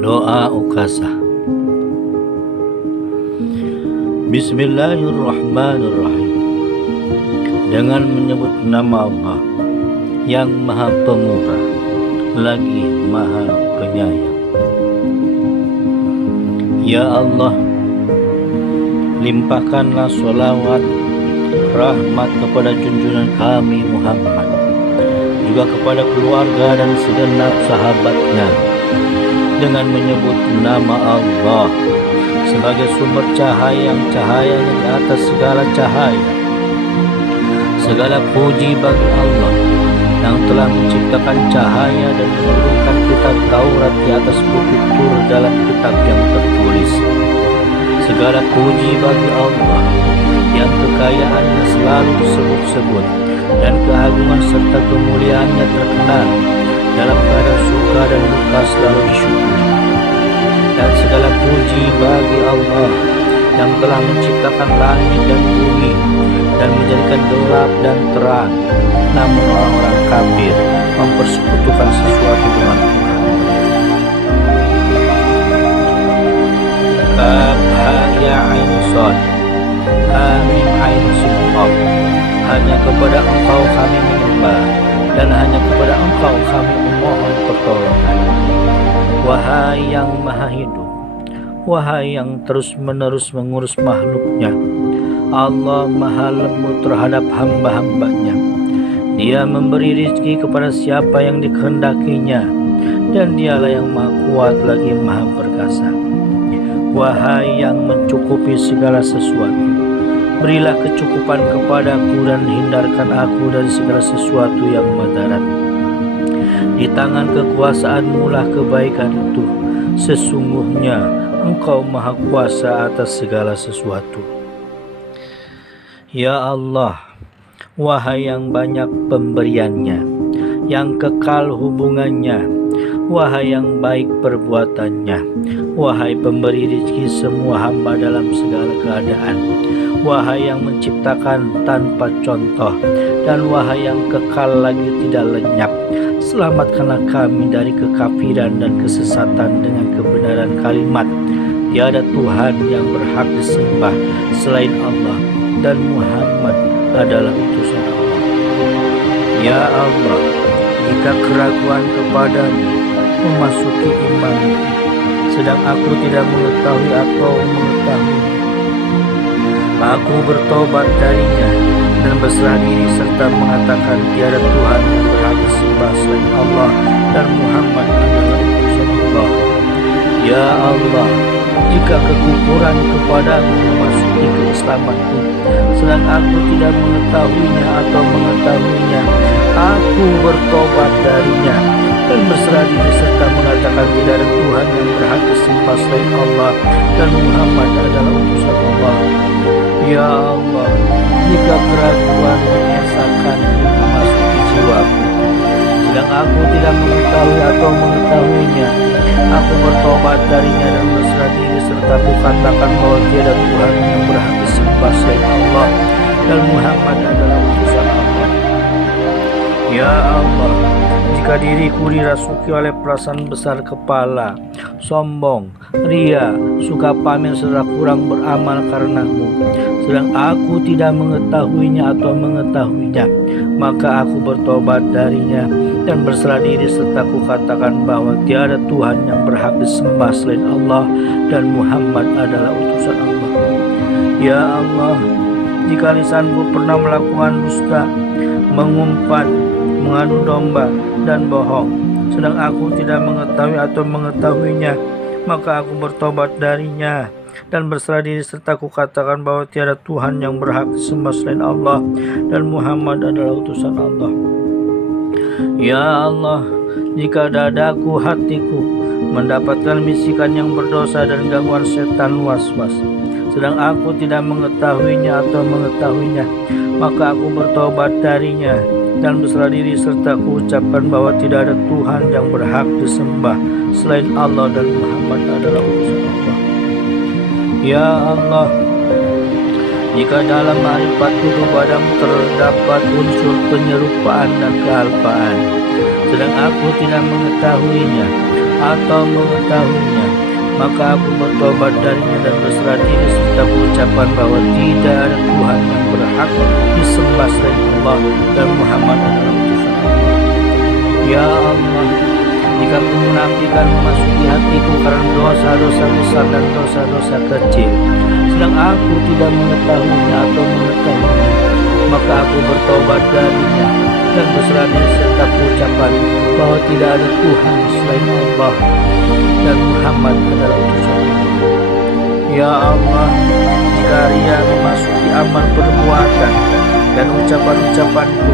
Doa Ukasah. Bismillahirrahmanirrahim. Dengan menyebut nama Allah yang Maha Pemurah lagi Maha Penyayang. Ya Allah, limpahkanlah sholawat rahmat kepada junjungan kami Muhammad, juga kepada keluarga dan segenap sahabatnya, dengan menyebut nama Allah sebagai sumber cahaya yang cahayanya di atas segala cahaya. Segala puji bagi Allah yang telah menciptakan cahaya dan menurunkan kitab Taurat di atas bukit Tur dalam kitab yang tertulis. Segala puji bagi Allah yang kekayaannya selalu disebut-sebut dan keagungan serta kemuliaannya terkenal, dalam keadaan suka dan duka selalu disyukuri. Dan segala puji bagi Allah yang telah menciptakan langit dan bumi dan menjadikan gelap dan terang, namun orang-orang kafir mempersekutukan sesuatu dengan Tuhan. Kaf ha ya ain shad Amin ain sumqaf. Hanya kepada Engkau kami menyembah dan hanya kepada Engkau kami memohon pertolongan. Wahai yang maha hidup, wahai yang terus-menerus mengurus makhluknya, Allah maha lembut terhadap hamba-hambanya. Dia memberi rizki kepada siapa yang dikehendakinya, dan dialah yang maha kuat lagi maha perkasa. Wahai yang mencukupi segala sesuatu, berilah kecukupan kepadaku dan hindarkan aku dari segala sesuatu yang madarat. Di tangan kekuasaan-Mu lah kebaikan itu. Sesungguhnya Engkau maha kuasa atas segala sesuatu. Ya Allah, wahai yang banyak pemberiannya, yang kekal hubungannya, wahai yang baik perbuatannya, wahai pemberi rezeki semua hamba dalam segala keadaan, wahai yang menciptakan tanpa contoh, dan wahai yang kekal lagi tidak lenyap, selamatkanlah kami dari kekafiran dan kesesatan dengan kebenaran kalimat tiada Tuhan yang berhak disembah selain Allah, dan Muhammad adalah utusan Allah. Ya Allah, jika keraguan kepadamu memasuki iman, sedang aku tidak mengetahui atau mengetahui, aku bertobat darinya dan berserah diri serta mengatakan tiada Tuhan yang berhak disembah selain Allah, dan Muhammad adalah utusan Allah. Ya Allah, jika kekufuran kepadamu memasuki keislamanku, sedang aku tidak mengetahuinya atau mengetahuinya, aku bertobat darinya dan berserah diri serta mengatakan tidak ada Tuhan yang berhak disembah selain Allah, dan Muhammad adalah utusan Allah. Ya Allah, jika keraguan menyesakan memasuki jiwaku, sedang aku tidak mengetahui atau mengetahuinya, aku bertobat darinya dan berserah diri serta kukatakan bahwa tiada Tuhan yang berhak disembah selain Allah, dan Muhammad adalah utusan Allah. Ya Allah, jika diriku dirasuki oleh perasaan besar kepala, sombong, ria, suka pamer serta kurang beramal karenamu, sedang aku tidak mengetahuinya atau mengetahuinya, maka aku bertobat darinya dan berserah diri serta kukatakan bahwa tiada Tuhan yang berhak disembah selain Allah, dan Muhammad adalah utusan Allah. Ya Allah, jika lisanku pernah melakukan dusta, mengumpat, mengadu domba, dan bohong, sedang aku tidak mengetahui atau mengetahuinya, maka aku bertobat darinya dan berserah diri serta kukatakan bahwa tiada Tuhan yang berhak disembah selain Allah, dan Muhammad adalah utusan Allah. Ya Allah, jika dadaku, hatiku mendapatkan bisikan yang berdosa dan gangguan setan was-was, sedang aku tidak mengetahuinya atau mengetahuinya, maka aku bertobat darinya dan berserah diri serta kuucapkan bahwa tidak ada Tuhan yang berhak disembah selain Allah, dan Muhammad adalah utusan Allah. Ya Allah, jika dalam ma'rifatku kepadamu terdapat unsur penyerupaan dan kealpaan, sedang aku tidak mengetahuinya atau mengetahuinya, maka aku bertobat darinya dan berserah diri serta mengucapkan bahwa tidak ada Tuhan yang berhak disembah selain Allah dan Muhammad adalah utusan Allah. Ya Allah, jika kemunafikan memasuki hatiku karena dosa-dosa besar dan dosa-dosa kecil, sedang aku tidak mengetahuinya atau mengetahuinya, maka aku bertobat darinya dan berserah diri serta mengucapkan bahwa tidak ada Tuhan selain Allah dan Muhammad adalah utusan Allah. Ya Allah, jika ria memasuki amal perbuatan dan ucapan-ucapanku,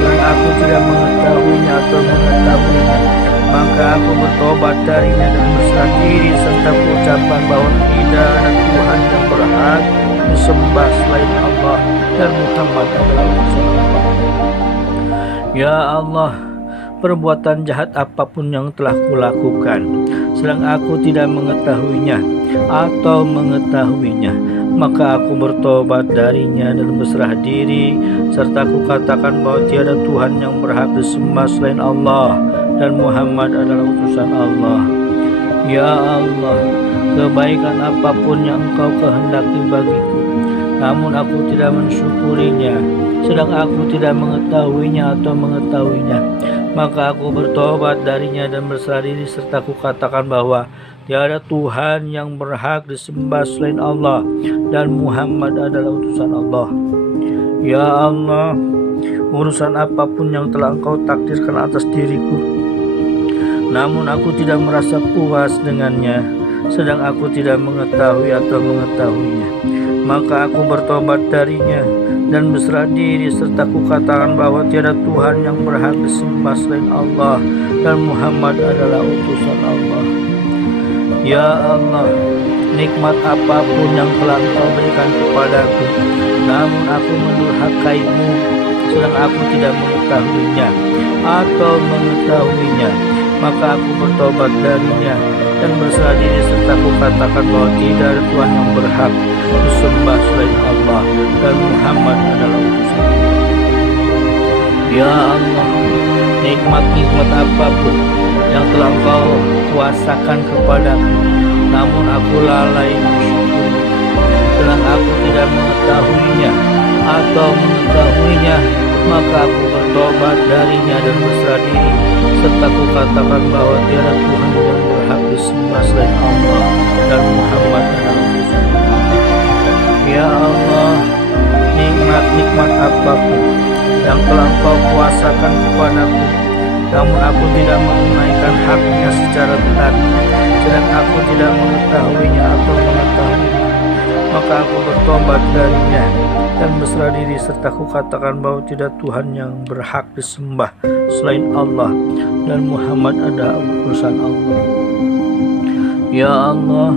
sedang aku tidak mengetahuinya atau mengetahuinya, maka aku bertobat darinya dan berserah diri serta mengucapkan bahwa tidak ada Tuhan yang berhak disembah selain Allah dan Muhammad adalah utusan Allah. Ya Allah, perbuatan jahat apapun yang telah kulakukan, sedang aku tidak mengetahuinya atau mengetahuinya, maka aku bertobat darinya dan berserah diri serta aku katakan bahwa tiada Tuhan yang berhak disembah selain Allah dan Muhammad adalah utusan Allah. Ya Allah, kebaikan apapun yang Engkau kehendaki bagiku, namun aku tidak mensyukurinya, sedang aku tidak mengetahuinya atau mengetahuinya, maka aku bertobat darinya dan berserah diri serta aku katakan bahwa tiada Tuhan yang berhak disembah selain Allah dan Muhammad adalah utusan Allah. Ya Allah, urusan apapun yang telah Engkau takdirkan atas diriku, namun aku tidak merasa puas dengannya, sedang aku tidak mengetahui atau mengetahuinya, maka aku bertobat darinya dan berserah diri serta aku katakan bahwa tiada Tuhan yang berhak disembah selain Allah dan Muhammad adalah utusan Allah. Ya Allah, nikmat apapun yang telah Engkau berikan kepadaku, namun aku mendurhakaimu, sedang aku tidak mengetahuinya atau mengetahuinya, maka aku bertobat darinya dan berserah diri serta aku katakan bahwa tidak ada Tuhan yang berhak disembah selain Allah dan Muhammad adalah utusan Allah. Ya Allah, nikmat-nikmat apapun yang telah Engkau kuasakan kepadaku, namun aku lalai mensyukuri, sedang aku tidak mengetahuinya atau mengetahuinya, maka aku bertobat darinya dan berserah diri serta aku katakan bahwa tiada Tuhan yang berhak disembah selain Allah dan Muhammad adalah utusan Allah. Ya Allah, nikmat-nikmat apapun yang telah Engkau kuasakan kepadaku, namun aku tidak menunaikan haknya secara benar, sedang aku tidak mengetahuinya atau mengetahuinya, maka aku bertobat darinya dan berserah diri serta aku katakan bahwa tidak Tuhan yang berhak disembah selain Allah dan Muhammad adalah utusan Allah. Ya Allah,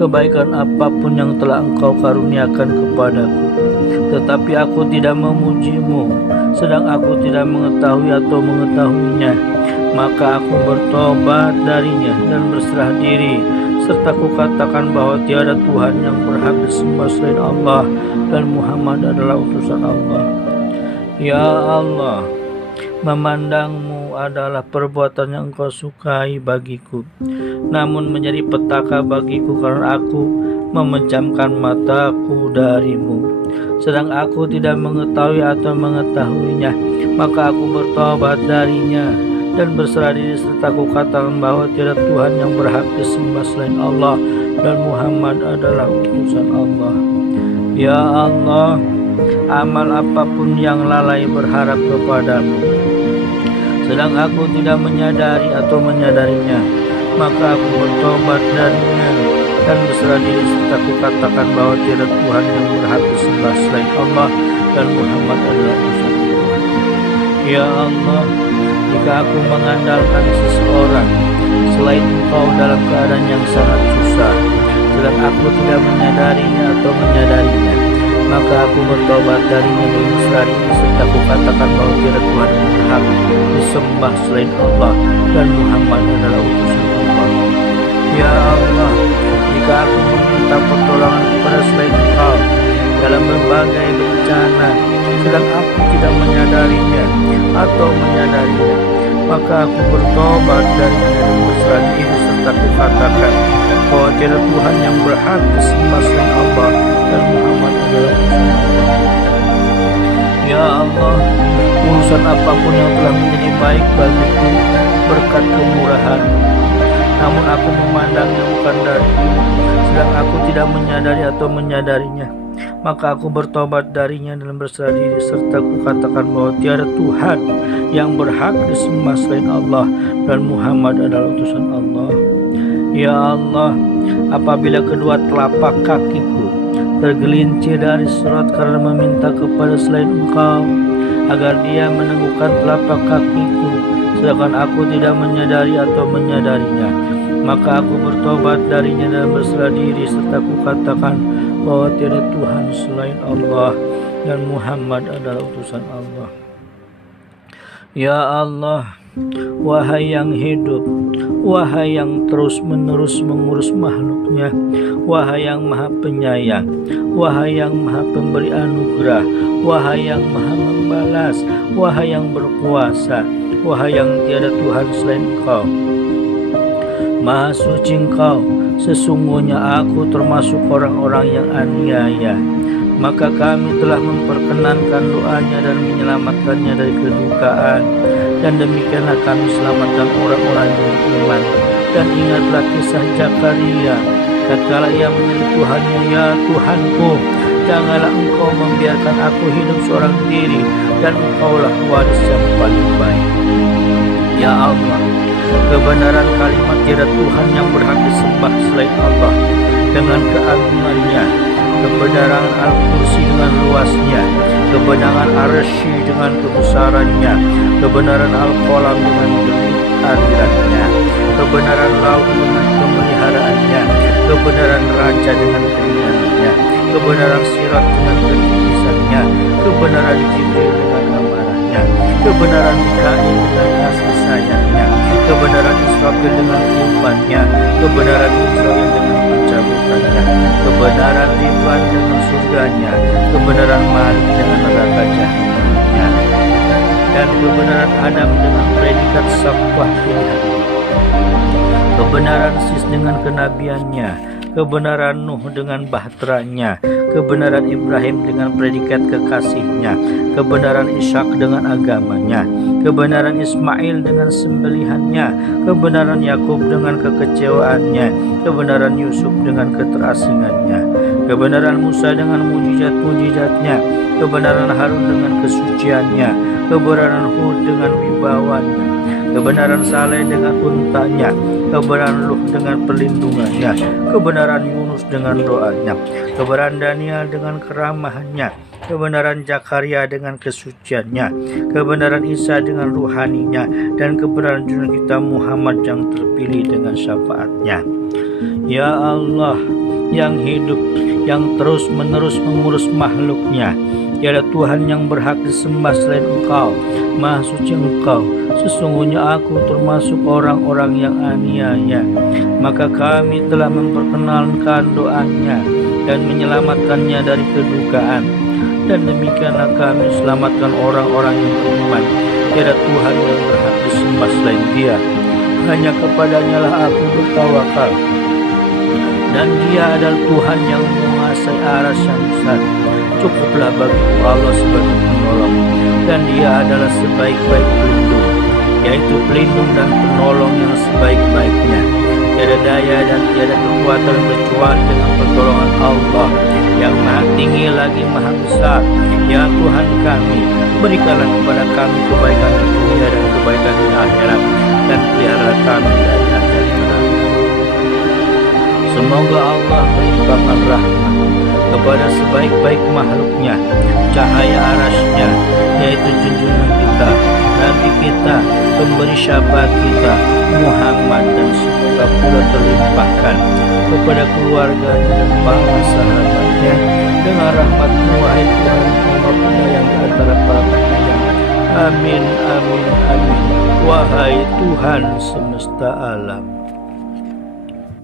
kebaikan apapun yang telah Engkau karuniakan kepadaku, tetapi aku tidak memujimu, sedang aku tidak mengetahui atau mengetahuinya, maka aku bertobat darinya dan berserah diri serta aku katakan bahwa tiada Tuhan yang berhak disembah selain Allah dan Muhammad adalah utusan Allah. Ya Allah, memandangmu adalah perbuatan yang Engkau sukai bagiku, namun menjadi petaka bagiku karena aku memejamkan mataku darimu, sedang aku tidak mengetahui atau mengetahuinya, maka aku bertobat darinya dan berserah diri serta aku katakan bahwa tiada Tuhan yang berhak disembah selain Allah dan Muhammad adalah utusan Allah. Ya Allah, amal apapun yang lalai berharap kepadamu, sedang aku tidak menyadari atau menyadarinya, maka aku bertobat darinya dan berserah diri serta aku katakan bahwa tiada Tuhan yang berhak disembah selain Allah dan Muhammad adalah utusan Allah. Ya Allah, jika aku mengandalkan seseorang selain Engkau dalam keadaan yang sangat susah, sedang aku tidak menyadarinya atau menyadarinya, maka aku bertobat darinya dan berserah diri serta aku katakan bahwa tiada Tuhan yang berhak disembah selain Allah dan Muhammad adalah utusan Allah. Ya Allah, jika aku meminta pertolongan kepada selain Engkau dalam berbagai bencana, sedang aku tidak menyadarinya atau menyadarinya, maka aku bertobat darinya dan berserah diri serta kukatakan bahwa tiada Tuhan yang berhak disembah selain Allah dan Muhammad adalah utusan Allah. Ya Allah, urusan apapun yang telah menjadi baik bagiku berkat kemurahan, namun aku memandangnya bukan darimu, sedang aku tidak menyadari atau menyadarinya, maka aku bertobat darinya dan berserah diri serta kukatakan bahwa tiada Tuhan yang berhak disembah selain Allah dan Muhammad adalah utusan Allah. Ya Allah, apabila kedua telapak kakiku tergelincir dari surat karena meminta kepada selain Engkau agar dia meneguhkan telapak kakiku, sedangkan aku tidak menyadari atau menyadarinya, maka aku bertobat darinya dan berserah diri serta kukatakan bahwa tiada Tuhan selain Allah dan Muhammad adalah utusan Allah. Ya Allah, wahai yang hidup, wahai yang terus-menerus mengurus makhluknya, wahai yang maha penyayang, wahai yang maha pemberi anugerah, wahai yang maha membalas, wahai yang berkuasa, wahai yang tiada Tuhan selain Engkau. Maha suci Engkau, sesungguhnya aku termasuk orang-orang yang aniaya. Maka kami telah memperkenankan doanya dan menyelamatkannya dari kedukaan, dan demikianlah kami selamatkan orang-orang yang beriman. Dan ingatlah kisah Zakaria tatkala ia menyeru Tuhannya, ya Tuhanku, janganlah Engkau membiarkan aku hidup seorang diri, dan Engkaulah waris yang paling baik. Ya Allah, kebenaran kalimat tiada Tuhan yang berhak disembah selain Allah dengan keagungannya, kebenaran Al-Kursi dengan luasnya, kebenaran Arsy dengan kebesarannya, kebenaran Al-Qalam dengan keadilannya, kebenaran Laut dengan pemeliharaannya, kebenaran Raja dengan keringanannya, kebenaran Sirat dengan ketulusannya, kebenaran Jibril dengan amarahnya, kebenaran Mikail dengan kasih sayangnya, kebenaran Israfil dengan tiupannya, kebenaran Israel dengan pencabutannya, kebenaran Ridwan dengan surganya, kebenaran Malik dengan neraka jahanamnya, dan kebenaran Adam dengan predikat Safwah pilihannya, kebenaran Sis dengan kenabiannya, kebenaran Nuh dengan bahteranya, kebenaran Ibrahim dengan predikat kekasihnya, kebenaran Ishak dengan agamanya, kebenaran Ismail dengan sembelihannya, kebenaran Yakub dengan kekecewaannya, kebenaran Yusuf dengan keterasingannya, kebenaran Musa dengan mujizat-mujizatnya, kebenaran Harun dengan kesuciannya, kebenaran Hud dengan wibawanya, kebenaran Saleh dengan untanya, kebenaran Lut dengan perlindungannya, kebenaran Yunus dengan doanya, kebenaran Daniel dengan keramahannya, kebenaran Zakaria dengan kesuciannya, kebenaran Isa dengan ruhaninya, dan kebenaran junjungan kita Muhammad yang terpilih dengan syafaatnya. Ya Allah yang hidup, yang terus-menerus mengurus makhluknya, tiada Tuhan yang berhak disembah selain Engkau. Maha suci Engkau, sesungguhnya aku termasuk orang-orang yang aniaya. Maka kami telah memperkenalkan doanya dan menyelamatkannya dari kedukaan, dan demikianlah kami selamatkan orang-orang yang beriman. Tiada Tuhan yang berhak disembah selain Dia, hanya kepadanya lah aku bertawakal, dan Dia adalah Tuhan yang menguasai aras yang besar. Cukuplah bagiku Allah sebagai penolong, dan Dia adalah sebaik-baik pelindung, yaitu pelindung dan penolong yang sebaik-baiknya. Tiada daya dan tiada kekuatan kecuali dengan pertolongan Allah yang maha tinggi lagi maha besar. Ya Tuhan kami, berikanlah kepada kami kebaikan di dunia dan kebaikan di akhirat, dan peliharalah kami dari azab neraka. Semoga Allah melimpahkan rahmat kepada sebaik-baik makhluknya, cahaya arasnya, yaitu junjungan kita, Nabi kita, pemberi syafaat kita, Muhammad, dan semoga pula terlimpahkan kepada keluarganya dan para sahabatnya dengan rahmat-Mu, wahai Tuhan, Maha Penyayang di antara para penyayang. Amin, amin, amin. Wahai Tuhan semesta alam.